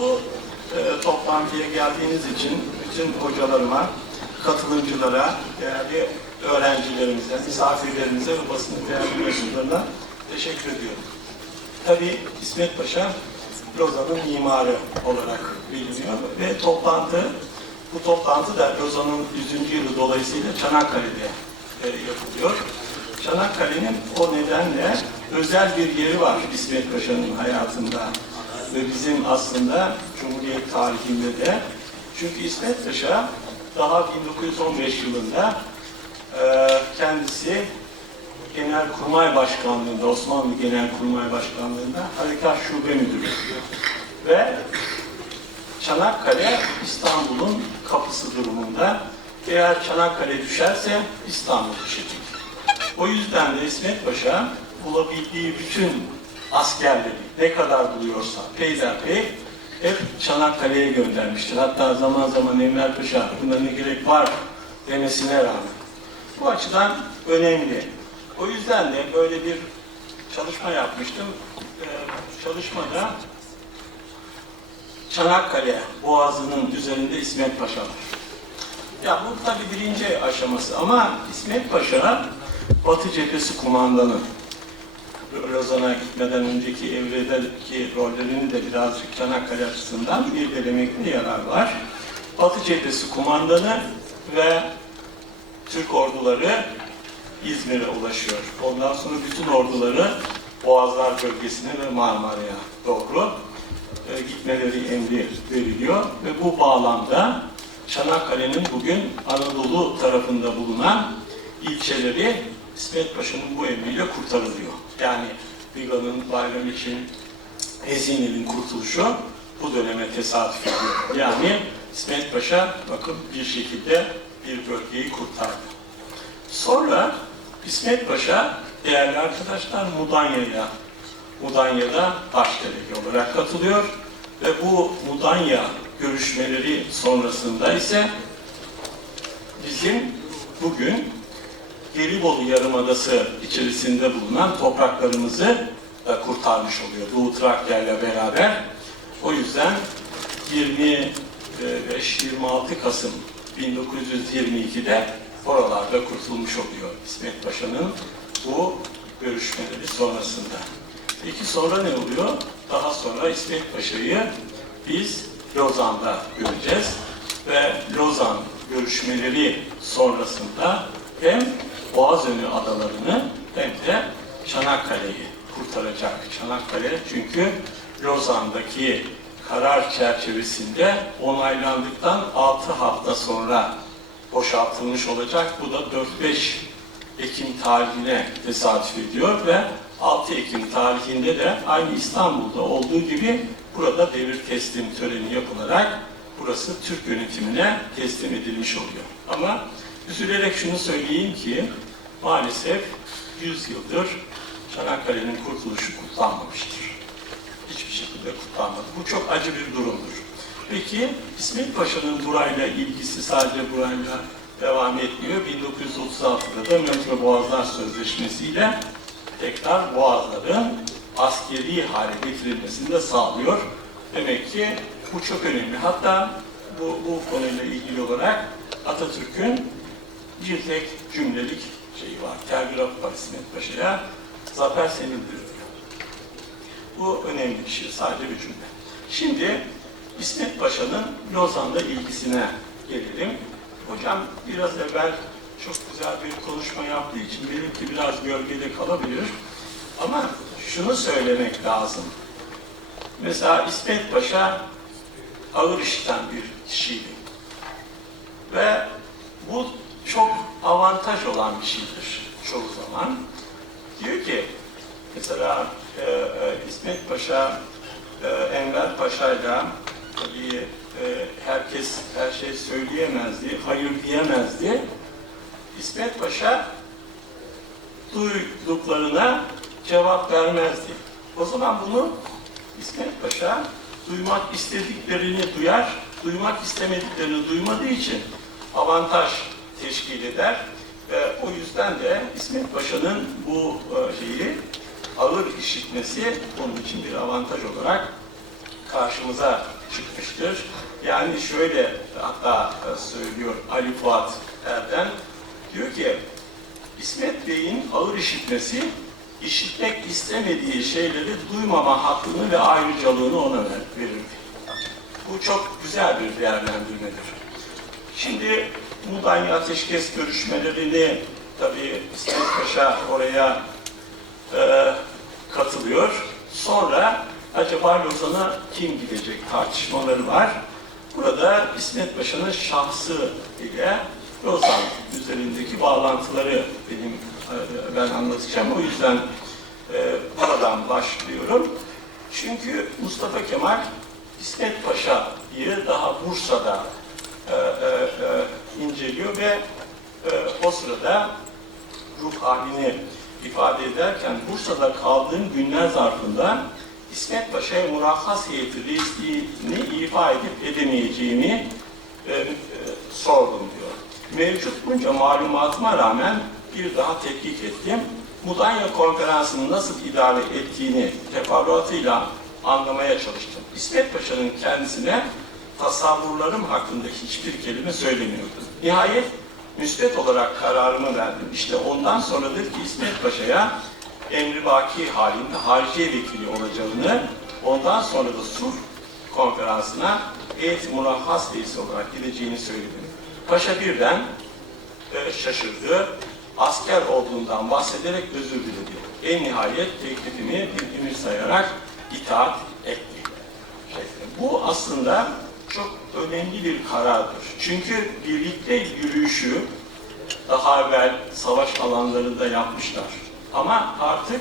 Bu e, toplantıya geldiğiniz için bütün hocalarıma, katılımcılara, değerli öğrencilerimize, misafirlerimize ve basın değerli mensuplarına teşekkür ediyorum. Tabii İsmet Paşa Lozan'ın mimarı olarak biliniyor ve toplantı, bu toplantı da Lozan'ın 100. yılı dolayısıyla Çanakkale'de e, yapılıyor. Çanakkale'nin o nedenle özel bir yeri var İsmet Paşa'nın hayatında ve bizim aslında Cumhuriyet tarihinde de. Çünkü İsmet Paşa daha 1915 yılında e, kendisi Genelkurmay Başkanlığında, Osmanlı Genelkurmay Başkanlığında Harekat Şube Müdürü. Ve Çanakkale İstanbul'un kapısı durumunda. Eğer Çanakkale düşerse İstanbul düşecek. O yüzden de İsmet Paşa bulabildiği bütün askerleri ne kadar buluyorsa peyderpey hep Çanakkale'ye göndermiştir. Hatta zaman zaman Enver Paşa buna ne gerek var demesine rağmen. Bu açıdan önemli. O yüzden de böyle bir çalışma yapmıştım. Ee, çalışmada Çanakkale Boğazı'nın üzerinde İsmet Paşa var. Ya bu tabii birinci aşaması ama İsmet Paşa Batı Cephesi kumandanı. Lozan'a gitmeden önceki evredeki rollerini de birazcık Çanakkale açısından irdelemekte yarar var. Batı Cephesi kumandanı ve Türk orduları İzmir'e ulaşıyor. Ondan sonra bütün orduları Boğazlar bölgesine ve Marmara'ya doğru e, gitmeleri emri veriliyor ve bu bağlamda Çanakkale'nin bugün Anadolu tarafında bulunan ilçeleri İsmet Paşa'nın bu emriyle kurtarılıyor. Yani Biga'nın, Bayramiç'in, Ezini'nin kurtuluşu bu döneme tesadüf ediyor. Yani İsmet Paşa bakın bir şekilde bir bölgeyi kurtardı. Sonra İsmet Paşa değerli arkadaşlar Mudanya'ya, Mudanya'da başdelege olarak katılıyor ve bu Mudanya görüşmeleri sonrasında ise bizim bugün Gelibolu Yarımadası içerisinde bulunan topraklarımızı da kurtarmış oluyor Doğu Trakya ile beraber. O yüzden 25-26 Kasım 1922'de oralarda kurtulmuş oluyor İsmet Paşa'nın bu görüşmeleri sonrasında. Peki sonra ne oluyor? Daha sonra İsmet Paşa'yı biz Lozan'da göreceğiz ve Lozan görüşmeleri sonrasında hem Boğazönü adalarını hem de Çanakkale'yi kurtaracak. Çanakkale çünkü Lozan'daki karar çerçevesinde onaylandıktan 6 hafta sonra boşaltılmış olacak. Bu da 4-5 Ekim tarihine tesadüf ediyor ve 6 Ekim tarihinde de aynı İstanbul'da olduğu gibi burada devir teslim töreni yapılarak burası Türk yönetimine teslim edilmiş oluyor. Ama üzülerek şunu söyleyeyim ki maalesef 100 yıldır Çanakkale'nin kurtuluşu kutlanmamıştır. Hiçbir şekilde kutlanmadı. Bu çok acı bir durumdur. Peki İsmet Paşa'nın burayla ilgisi sadece burayla devam etmiyor. 1936'da da Metro Boğazlar Sözleşmesi ile tekrar boğazların askeri hale getirilmesini de sağlıyor. Demek ki bu çok önemli. Hatta bu, bu konuyla ilgili olarak Atatürk'ün bir tek cümlelik şeyi var. Telgraf var İsmet. Zafer senindir diyor. Bu önemli bir şey. Sadece bir cümle. Şimdi İsmet Paşa'nın Lozan'da ilgisine gelelim. Hocam biraz evvel çok güzel bir konuşma yaptığı için benimki biraz gölgede kalabilir. Ama şunu söylemek lazım. Mesela İsmet Paşa ağır işiten bir kişiydi. Ve bu çok avantaj olan bir şeydir çoğu zaman. Diyor ki mesela e, e, İsmet Paşa, e, Enver Paşa'yla tabii e, herkes her şey söyleyemezdi, hayır diyemezdi. İsmet Paşa duyduklarına cevap vermezdi. O zaman bunu İsmet Paşa duymak istediklerini duyar, duymak istemediklerini duymadığı için avantaj teşkil eder. Ve o yüzden de İsmet Paşa'nın bu e, şeyi ağır işitmesi onun için bir avantaj olarak karşımıza çıkmıştır. Yani şöyle hatta e, söylüyor Ali Fuat Erden, diyor ki İsmet Bey'in ağır işitmesi, işitmek istemediği şeyleri duymama hakkını ve ayrıcalığını ona ver- verirdi. Bu çok güzel bir değerlendirmedir. Şimdi Mudanya Ateşkes görüşmelerini tabii İsmet Paşa oraya e, katılıyor. Sonra acaba Lozan'a kim gidecek tartışmaları var. Burada İsmet Paşa'nın şahsı ile Lozan üzerindeki bağlantıları benim e, ben anlatacağım. O yüzden e, buradan başlıyorum. Çünkü Mustafa Kemal İsmet Paşa'yı daha Bursa'da e, e, e, inceliyor ve e, o sırada ruh halini ifade ederken Bursa'da kaldığım günler zarfında İsmet Paşa'ya murahhas heyeti reisliğini ifa edip edemeyeceğini e, e, sordum diyor. Mevcut bunca malumatıma rağmen bir daha tetkik ettim. Mudanya konferansını nasıl idare ettiğini teferruatıyla anlamaya çalıştım. İsmet Paşa'nın kendisine tasavvurlarım hakkında hiçbir kelime söylemiyordum. Nihayet müsbet olarak kararımı verdim. İşte ondan sonradır ki İsmet Paşa'ya emri vaki halinde hariciye vekili olacağını, ondan sonra da sulh konferansına heyet murahhas reisi olarak gideceğini söyledim. Paşa birden e, şaşırdı. Asker olduğundan bahsederek özür diledi. En nihayet teklifimi bir emir sayarak itaat etti. Bu aslında çok önemli bir karardır. Çünkü birlikte yürüyüşü daha evvel savaş alanlarında yapmışlar. Ama artık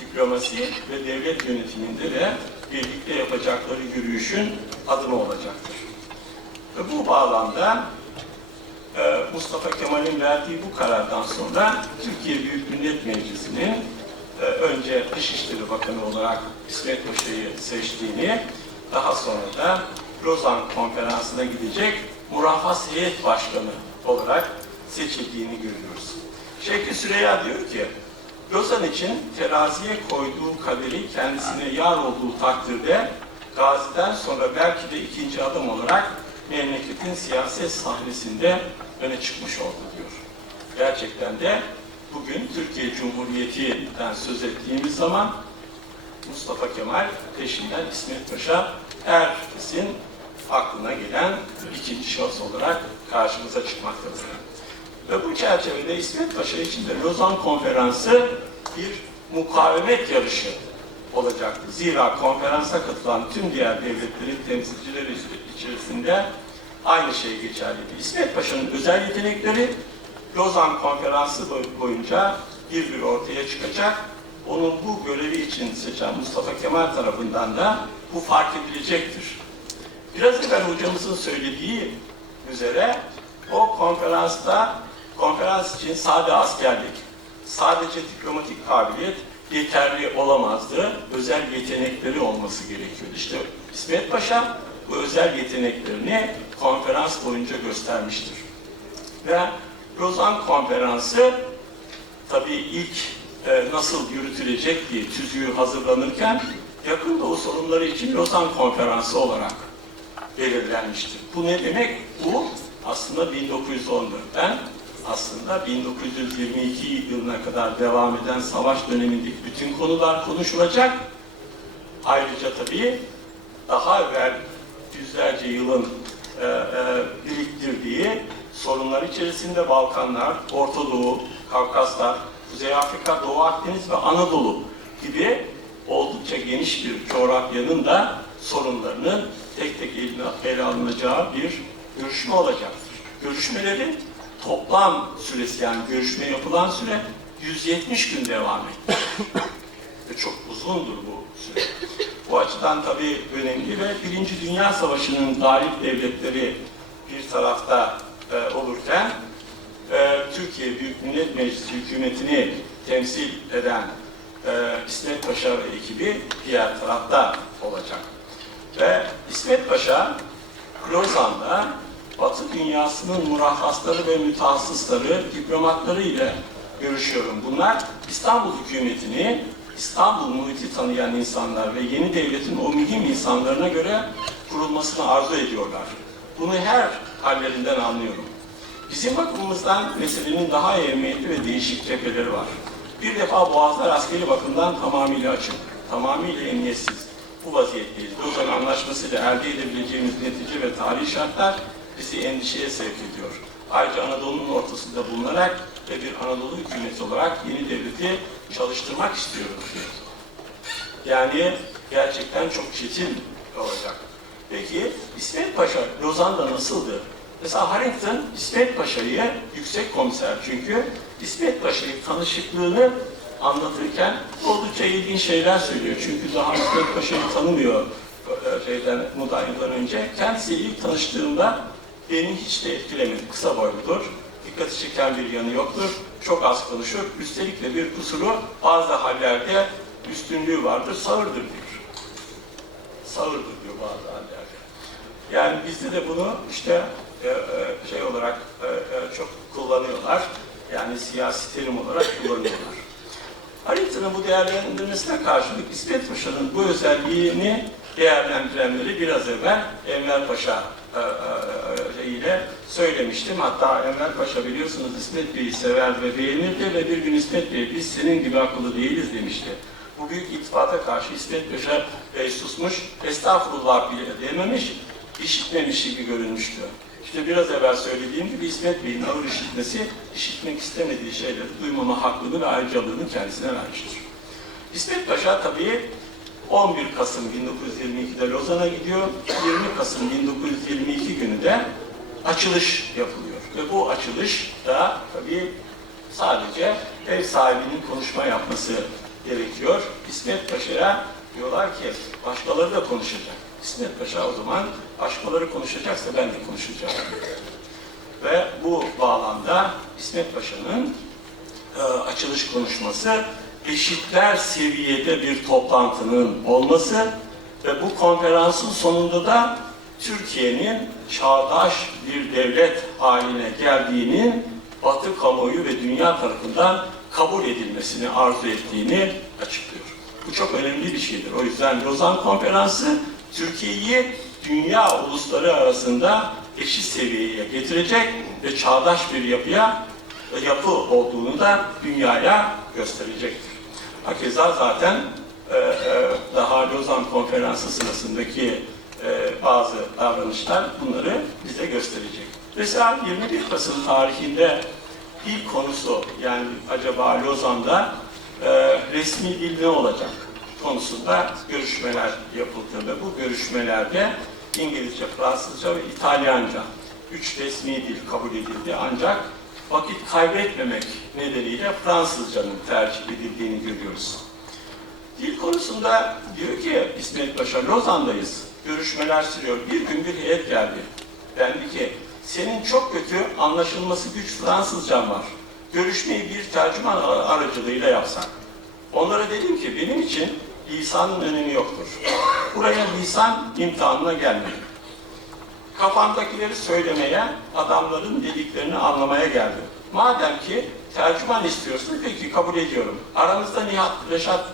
diplomasi ve devlet yönetiminde de birlikte yapacakları yürüyüşün adımı olacaktır. Ve bu bağlamda e, Mustafa Kemal'in verdiği bu karardan sonra Türkiye Büyük Millet Meclisi'nin e, önce Dışişleri Bakanı olarak İsmet Paşa'yı seçtiğini, daha sonra da Lozan Konferansı'na gidecek Murahhas Heyet Başkanı olarak seçildiğini görüyoruz. Şevki Süreyya diyor ki, Lozan için teraziye koyduğu kaderi kendisine yar olduğu takdirde Gazi'den sonra belki de ikinci adım olarak memleketin siyaset sahnesinde öne çıkmış oldu diyor. Gerçekten de bugün Türkiye Cumhuriyeti'den söz ettiğimiz zaman Mustafa Kemal peşinden İsmet Paşa herkesin aklına gelen ikinci şahıs olarak karşımıza çıkmaktadır. Ve bu çerçevede İsmet Paşa için de Lozan Konferansı bir mukavemet yarışı olacaktı. Zira konferansa katılan tüm diğer devletlerin temsilcileri içerisinde aynı şey geçerliydi. İsmet Paşa'nın özel yetenekleri Lozan Konferansı boy- boyunca bir bir ortaya çıkacak. Onun bu görevi için seçen Mustafa Kemal tarafından da bu fark edilecektir. Biraz evvel hocamızın söylediği üzere o konferansta konferans için sade askerlik, sadece diplomatik kabiliyet yeterli olamazdı. Özel yetenekleri olması gerekiyordu. İşte İsmet Paşa bu özel yeteneklerini konferans boyunca göstermiştir. Ve Lozan Konferansı tabii ilk e, nasıl yürütülecek diye tüzüğü hazırlanırken yakın doğu sorunları için Lozan Konferansı olarak belirlenmiştir. Bu ne demek? Bu aslında 1914'ten aslında 1922 yılına kadar devam eden savaş dönemindeki bütün konular konuşulacak. Ayrıca tabii daha evvel yüzlerce yılın e, e, biriktirdiği sorunlar içerisinde Balkanlar, Orta Doğu, Kafkaslar, Kuzey Afrika, Doğu Akdeniz ve Anadolu gibi oldukça geniş bir coğrafyanın da sorunlarının tek tek ele alınacağı bir görüşme olacaktır. Görüşmelerin toplam süresi yani görüşme yapılan süre 170 gün devam etti. Ve çok uzundur bu süre. Bu açıdan tabii önemli ve Birinci Dünya Savaşı'nın galip devletleri bir tarafta e, olurken e, Türkiye Büyük Millet Meclisi hükümetini temsil eden e, İsmet Paşa ve ekibi diğer tarafta olacak. Ve İsmet Paşa Lozan'da Batı dünyasının murahhasları ve mütehassısları, diplomatları ile görüşüyorum. Bunlar İstanbul hükümetini, İstanbul muhiti tanıyan insanlar ve yeni devletin o mühim insanlarına göre kurulmasını arzu ediyorlar. Bunu her hallerinden anlıyorum. Bizim bakımımızdan meselenin daha ehemmiyetli ve değişik cepheleri var. Bir defa Boğazlar askeri bakımdan tamamıyla açık, tamamıyla emniyetsiz. Bu vaziyetteyiz. Lozan Anlaşması ile elde edebileceğimiz netice ve tarihi şartlar bizi endişeye sevk ediyor. Ayrıca Anadolu'nun ortasında bulunarak ve bir Anadolu hükümeti olarak yeni devleti çalıştırmak istiyoruz. Yani gerçekten çok çetin olacak. Peki İsmet Paşa Lozan'da nasıldı? Mesela Harrington İsmet Paşa'yı yüksek komiser çünkü İsmet Paşa'yı tanışıklığını anlatırken oldukça ilginç şeyler söylüyor. Çünkü daha İsmet Paşa'yı tanımıyor e, şeyden Mudanya'dan önce. Kendisiyle ilk tanıştığımda beni hiç de etkilemedi. Kısa boyludur. Dikkati çeken bir yanı yoktur. Çok az konuşur. Üstelik de bir kusuru bazı hallerde üstünlüğü vardır. Sağırdır diyor. Sağırdır diyor bazı hallerde. Yani bizde de bunu işte e, e, şey olarak e, çok kullanıyorlar. Yani siyasi terim olarak kullanıyorlar. Arif'in bu değerlendirmesine karşılık İsmet Paşa'nın bu özelliğini değerlendirenleri biraz evvel Enver Paşa ile söylemiştim. Hatta Enver Paşa biliyorsunuz İsmet Bey'i sever ve beğenirdi ve bir gün İsmet Bey biz senin gibi akıllı değiliz demişti. Bu büyük ittifata karşı İsmet Paşa e, susmuş, estağfurullah bile dememiş, işitmemiş gibi görünmüştü. İşte biraz evvel söylediğim gibi İsmet Bey'in ağır işitmesi, işitmek istemediği şeyleri duymama hakkını ve ayrıcalığını kendisine vermiştir. İsmet Paşa tabii 11 Kasım 1922'de Lozan'a gidiyor. 20 Kasım 1922 günü de açılış yapılıyor. Ve bu açılış da tabii sadece ev sahibinin konuşma yapması gerekiyor. İsmet Paşa'ya diyorlar ki başkaları da konuşacak. İsmet Paşa o zaman başkaları konuşacaksa ben de konuşacağım. Ve bu bağlamda İsmet Paşa'nın e, açılış konuşması eşitler seviyede bir toplantının olması ve bu konferansın sonunda da Türkiye'nin çağdaş bir devlet haline geldiğinin Batı kamuoyu ve dünya tarafından kabul edilmesini arzu ettiğini açıklıyor. Bu çok önemli bir şeydir. O yüzden Lozan Konferansı Türkiye'yi dünya ulusları arasında eşit seviyeye getirecek ve çağdaş bir yapıya yapı olduğunu da dünyaya gösterecektir. Hakeza zaten e, e, daha Lozan Konferansı sırasındaki e, bazı davranışlar bunları bize gösterecek. Mesela 21 Kasım tarihinde ilk konusu yani acaba Lozan'da e, resmi dil ne olacak konusunda görüşmeler yapıldı ve bu görüşmelerde İngilizce, Fransızca ve İtalyanca üç resmi dil kabul edildi ancak vakit kaybetmemek nedeniyle Fransızcanın tercih edildiğini görüyoruz. Dil konusunda diyor ki İsmet Paşa, Lozan'dayız. Görüşmeler sürüyor. Bir gün bir heyet geldi. Dendi ki, senin çok kötü anlaşılması güç Fransızcan var. Görüşmeyi bir tercüman aracılığıyla yapsak. Onlara dedim ki, benim için lisanın önemi yoktur. Buraya lisan imtihanına gelmeyin. Kafamdakileri söylemeye, adamların dediklerini anlamaya geldim. Madem ki tercüman istiyorsun, peki kabul ediyorum. Aranızda Nihat Reşat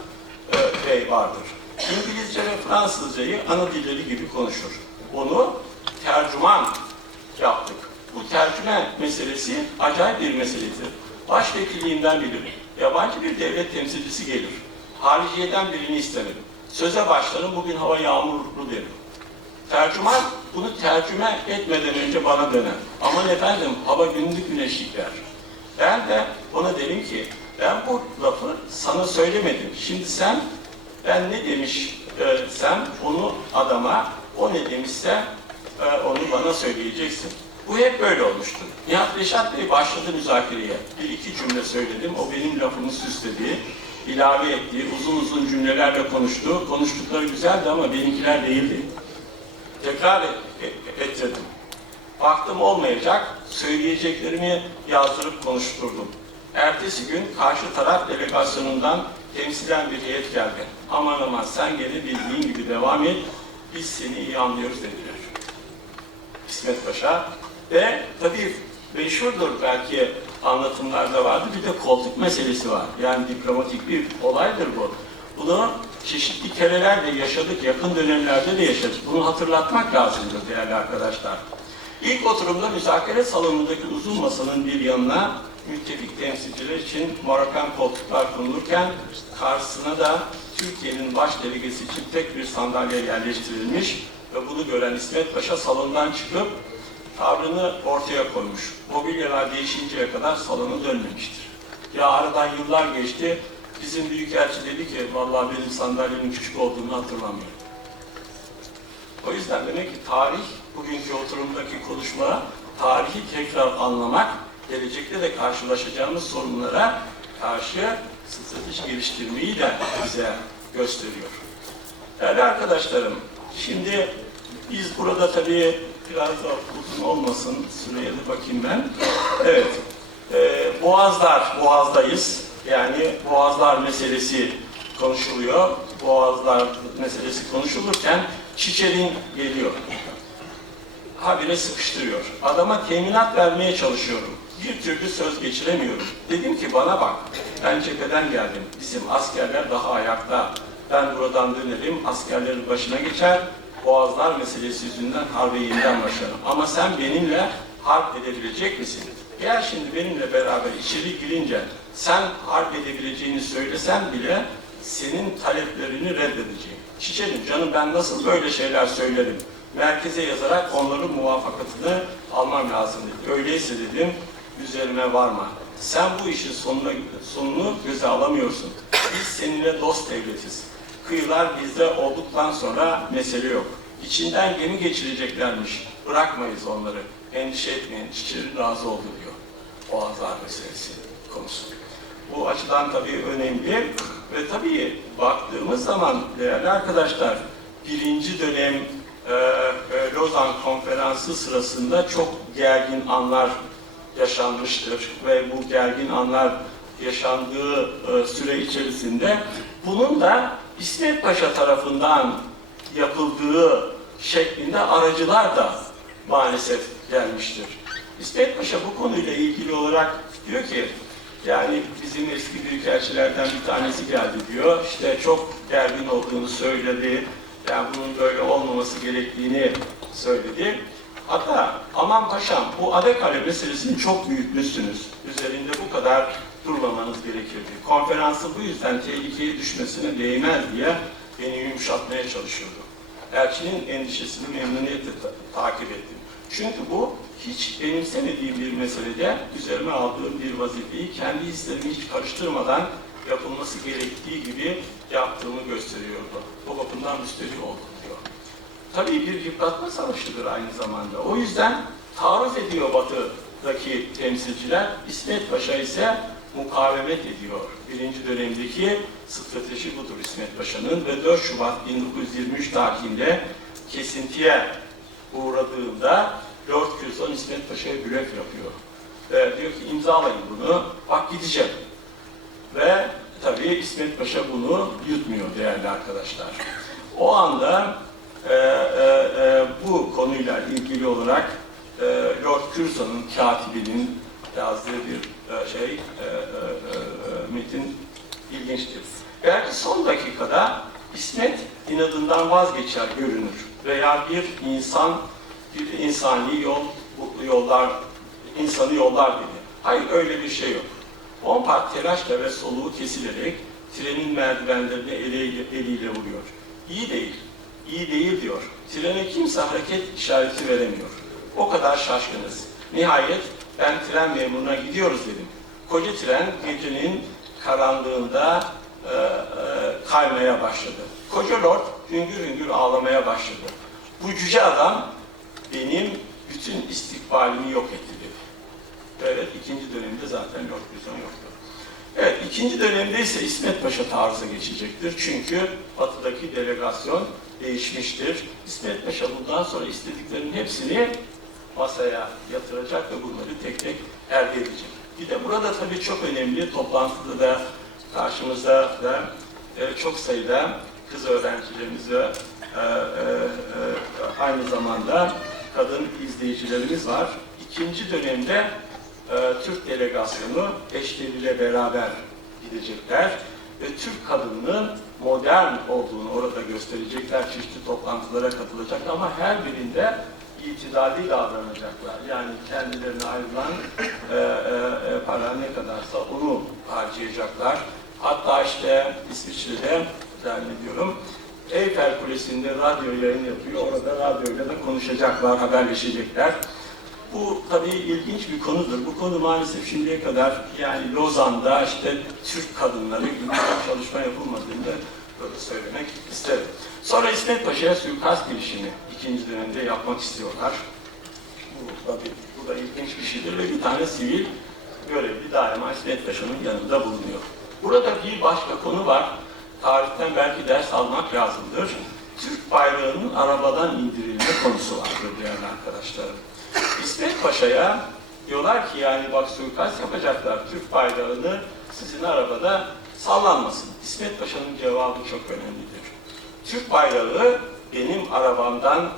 e, Bey vardır. İngilizce ve Fransızcayı ana dilleri gibi konuşur. Onu tercüman yaptık. Bu tercüme meselesi acayip bir meseledir. Başvekilliğinden bilirim. Yabancı bir devlet temsilcisi gelir. Hariciyeden birini isterim. Söze başlarım, bugün hava yağmurlu derim. Tercüman bunu tercüme etmeden önce bana döner. Aman efendim hava günlük güneşlik der. Ben de ona derim ki ben bu lafı sana söylemedim. Şimdi sen ben ne demiş e, sen onu adama o ne demişse e, onu bana söyleyeceksin. Bu hep böyle olmuştur. Nihat Reşat Bey başladı müzakereye. Bir iki cümle söyledim. O benim lafımı süsledi. İlave ettiği, uzun uzun cümlelerle konuştu. Konuştukları güzeldi ama benimkiler değildi tekrar et- et- ettirdim. Baktım olmayacak, söyleyeceklerimi yazdırıp konuşturdum. Ertesi gün karşı taraf delegasyonundan temsilen bir heyet geldi. Aman aman sen gene bildiğin gibi devam et, biz seni iyi anlıyoruz dediler. İsmet Paşa ve tabii meşhurdur belki anlatımlarda vardı bir de koltuk meselesi var. Yani diplomatik bir olaydır bu. Bunu çeşitli kereler de yaşadık, yakın dönemlerde de yaşadık. Bunu hatırlatmak lazımdır değerli arkadaşlar. İlk oturumda müzakere salonundaki uzun masanın bir yanına müttefik temsilciler için Moroccan koltuklar konulurken karşısına da Türkiye'nin baş delegesi için tek bir sandalye yerleştirilmiş ve bunu gören İsmet Paşa salondan çıkıp tavrını ortaya koymuş. Mobilyalar değişinceye kadar salona dönmemiştir. Ya aradan yıllar geçti, bizim büyükelçi dedi ki vallahi benim sandalyenin küçük olduğunu hatırlamıyorum. O yüzden demek ki tarih, bugünkü oturumdaki konuşma, tarihi tekrar anlamak, gelecekte de karşılaşacağımız sorunlara karşı strateji geliştirmeyi de bize gösteriyor. Değerli arkadaşlarım, şimdi biz burada tabii biraz da uzun olmasın, süreye de bakayım ben. Evet, e, Boğazlar, Boğaz'dayız. Yani Boğazlar meselesi konuşuluyor. Boğazlar meselesi konuşulurken Çiçerin geliyor. Habire sıkıştırıyor. Adama teminat vermeye çalışıyorum. Bir türlü söz geçiremiyorum. Dedim ki bana bak, ben cepheden geldim. Bizim askerler daha ayakta. Ben buradan dönerim, askerlerin başına geçer. Boğazlar meselesi yüzünden harbe yeniden başlarım. Ama sen benimle harp edebilecek misin? Eğer şimdi benimle beraber içeri girince sen harp edebileceğini söylesen bile senin taleplerini reddedeceğim. Çiçeğim canım ben nasıl böyle şeyler söylerim? Merkeze yazarak onların muvaffakatını almam lazım dedi. Öyleyse dedim üzerime varma. Sen bu işin sonuna, sonunu göze alamıyorsun. Biz seninle dost devletiz. Kıyılar bizde olduktan sonra mesele yok. İçinden gemi geçireceklermiş. Bırakmayız onları. Endişe etmeyin. Çiçeğin razı oldu diyor. Boğazlar meselesi konusu. Bu açıdan tabii önemli ve tabii baktığımız zaman değerli arkadaşlar birinci dönem e, e, Lozan konferansı sırasında çok gergin anlar yaşanmıştır ve bu gergin anlar yaşandığı e, süre içerisinde bunun da İsmet Paşa tarafından yapıldığı şeklinde aracılar da maalesef gelmiştir. İsmet Paşa bu konuyla ilgili olarak diyor ki yani bizim eski büyükelçilerden bir tanesi geldi diyor. İşte çok gergin olduğunu söyledi. Yani bunun böyle olmaması gerektiğini söyledi. Hatta aman paşam bu Adekale meselesini çok büyütmüşsünüz. Üzerinde bu kadar durmamanız gerekirdi. Konferansı bu yüzden tehlikeye düşmesine değmez diye beni yumuşatmaya çalışıyordu. Elçinin endişesini memnuniyetle ta- takip ettim. Çünkü bu hiç benimsemediğim bir meselede üzerime aldığım bir vazifeyi kendi hislerimi hiç karıştırmadan yapılması gerektiği gibi yaptığımı gösteriyordu. Bu bakımdan müsterih oldum. Tabii bir yıpratma savaşıdır aynı zamanda. O yüzden taarruz ediyor Batı'daki temsilciler. İsmet Paşa ise mukavemet ediyor. Birinci dönemdeki strateji budur İsmet Paşa'nın ve 4 Şubat 1923 tarihinde kesintiye uğradığında Lord Curzon İsmet Paşa'ya blöf yapıyor. Ve diyor ki imzalayın bunu, bak gideceğim. Ve tabii İsmet Paşa bunu yutmuyor değerli arkadaşlar. O anda e, e, e, bu konuyla ilgili olarak e, Lord Curzon'un katibinin yazdığı bir e, şey, e, e, e, metin ilginçtir. Belki son dakikada İsmet inadından vazgeçer görünür veya bir insan bir insani yol yollar insanı yollar dedi. Hayır öyle bir şey yok. Bompard telaşla ve soluğu kesilerek trenin merdivenlerine eliyle, eliyle vuruyor. İyi değil, iyi değil diyor. Trene kimse hareket işareti veremiyor. O kadar şaşkınız. Nihayet ben tren memuruna gidiyoruz dedim. Koca tren gecenin karanlığında e, e, kaymaya başladı. Koca lord hüngür hüngür ağlamaya başladı. Bu cüce adam benim bütün istikbalimi yok etti dedi. Evet, ikinci dönemde zaten Lord Curzon yoktu. Evet, ikinci dönemde ise İsmet Paşa taarruza geçecektir. Çünkü batıdaki delegasyon değişmiştir. İsmet Paşa bundan sonra istediklerinin hepsini masaya yatıracak ve bunları tek tek elde edecek. Bir de burada tabii çok önemli, toplantıda da karşımızda da e, çok sayıda kız öğrencilerimiz e, e, e, aynı zamanda kadın izleyicilerimiz var. İkinci dönemde Türk delegasyonu eşleriyle beraber gidecekler ve Türk kadınının modern olduğunu orada gösterecekler. Çeşitli toplantılara katılacak ama her birinde itidali davranacaklar. Yani kendilerine ayrılan e, e, e, para ne kadarsa onu harcayacaklar. Hatta işte İsviçre'de zannediyorum Eyfel Kulesi'nde radyo yayın yapıyor. Orada radyoyla da konuşacaklar, haberleşecekler. Bu tabii ilginç bir konudur. Bu konu maalesef şimdiye kadar yani Lozan'da işte Türk kadınları gibi bir çalışma yapılmadığını böyle söylemek isterim. Sonra İsmet Paşa'ya suikast girişimi ikinci dönemde yapmak istiyorlar. Bu tabii bu da ilginç bir şeydir ve bir tane sivil görevli daima İsmet Paşa'nın yanında bulunuyor. Burada bir başka konu var. Tarihten belki ders almak lazımdır. Türk bayrağının arabadan indirilme konusu vardır değerli arkadaşlarım. İsmet Paşa'ya diyorlar ki yani bak suikast yapacaklar Türk bayrağını sizin arabada sallanmasın. İsmet Paşa'nın cevabı çok önemlidir. Türk bayrağı benim arabamdan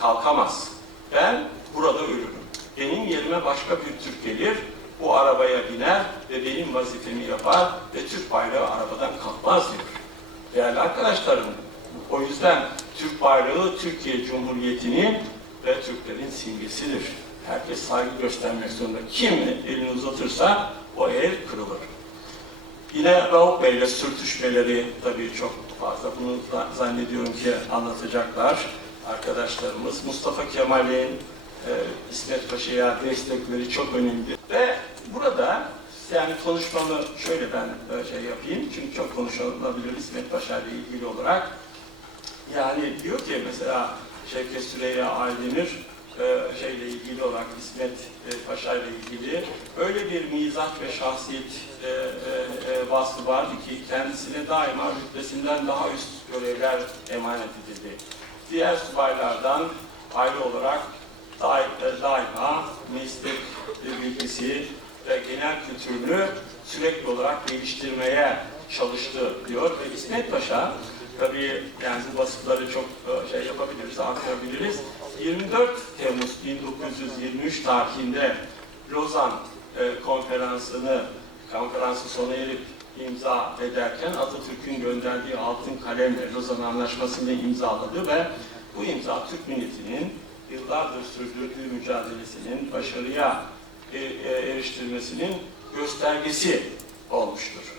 kalkamaz. Ben burada ölürüm. Benim yerime başka bir Türk gelir, bu arabaya biner ve benim vazifemi yapar ve Türk bayrağı arabadan kalkmaz diyor. Değerli arkadaşlarım, o yüzden Türk bayrağı Türkiye Cumhuriyeti'nin ve Türklerin simgesidir. Herkes saygı göstermek zorunda. Kim elini uzatırsa o el kırılır. Yine Rauf Bey ile sürtüşmeleri tabii çok fazla. Bunu zannediyorum ki anlatacaklar arkadaşlarımız. Mustafa Kemal'in e, İsmet Paşa'ya destekleri çok önemli. Ve burada yani konuşmamı şöyle ben e, şey yapayım. Çünkü çok konuşulabilir İsmet Paşa ile ilgili olarak. Yani diyor ki mesela Şevket Süreyya Aydemir e, şeyle ilgili olarak İsmet e, Paşa ile ilgili öyle bir mizah ve şahsiyet e, e, vasfı vardı ki kendisine daima rütbesinden daha üst görevler emanet edildi. Diğer subaylardan ayrı olarak da, daima meslek bilgisi ve genel kültürünü sürekli olarak geliştirmeye çalıştı diyor ve İsmet Paşa tabii yani bu vasıfları çok e, şey yapabiliriz, aktarabiliriz. 24 Temmuz 1923 tarihinde Lozan e, konferansını konferansı sona erip imza ederken Atatürk'ün gönderdiği altın kalemle Lozan Anlaşması'nı imzaladı ve bu imza Türk milletinin yıllardır sürdürdüğü mücadelesinin başarıya e, e, eriştirmesinin göstergesi olmuştur.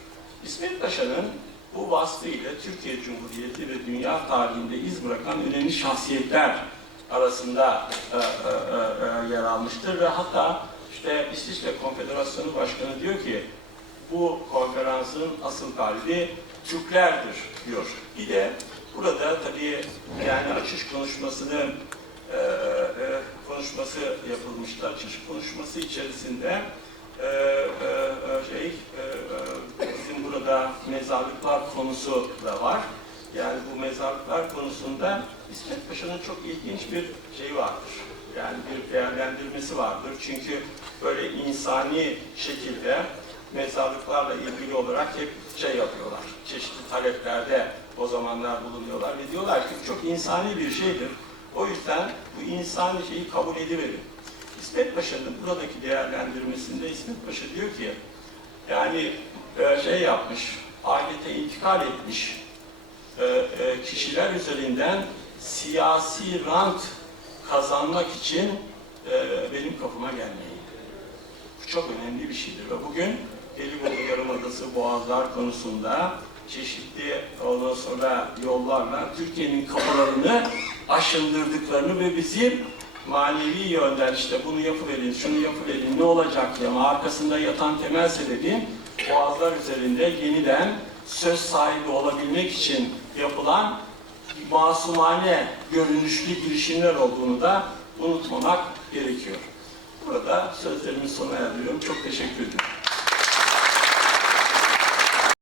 İsmet Paşa'nın bu vasfıyla Türkiye Cumhuriyeti ve dünya tarihinde iz bırakan önemli şahsiyetler arasında e, e, e, yer almıştır ve hatta işte İsviçre Konfederasyonu Başkanı diyor ki bu konferansın asıl galibi Türklerdir diyor. Bir de burada tabii yani açış konuşmasını e, e, konuşması yapılmıştı. Açış konuşması içerisinde e, e, e, şey e, e, burada mezarlıklar konusu da var. Yani bu mezarlıklar konusunda İsmet Paşa'nın çok ilginç bir şeyi vardır. Yani bir değerlendirmesi vardır. Çünkü böyle insani şekilde mezarlıklarla ilgili olarak hep şey yapıyorlar. Çeşitli taleplerde o zamanlar bulunuyorlar ve diyorlar ki çok insani bir şeydir. O yüzden bu insani şeyi kabul ediverin. İsmet Paşa'nın buradaki değerlendirmesinde İsmet Paşa diyor ki yani e, şey yapmış, ahirete intikal etmiş e, e, kişiler üzerinden siyasi rant kazanmak için e, benim kapıma gelmeyin. Bu çok önemli bir şeydir ve bugün Gelibolu Yarımadası Boğazlar konusunda çeşitli ondan sonra yollarla Türkiye'nin kapılarını aşındırdıklarını ve bizim manevi yönden işte bunu yapıverin, şunu yapıverin, ne olacak ya ama arkasında yatan temel sebebin boğazlar üzerinde yeniden söz sahibi olabilmek için yapılan masumane görünüşlü girişimler olduğunu da unutmamak gerekiyor. Burada sözlerimi sona erdiriyorum. Çok teşekkür ederim.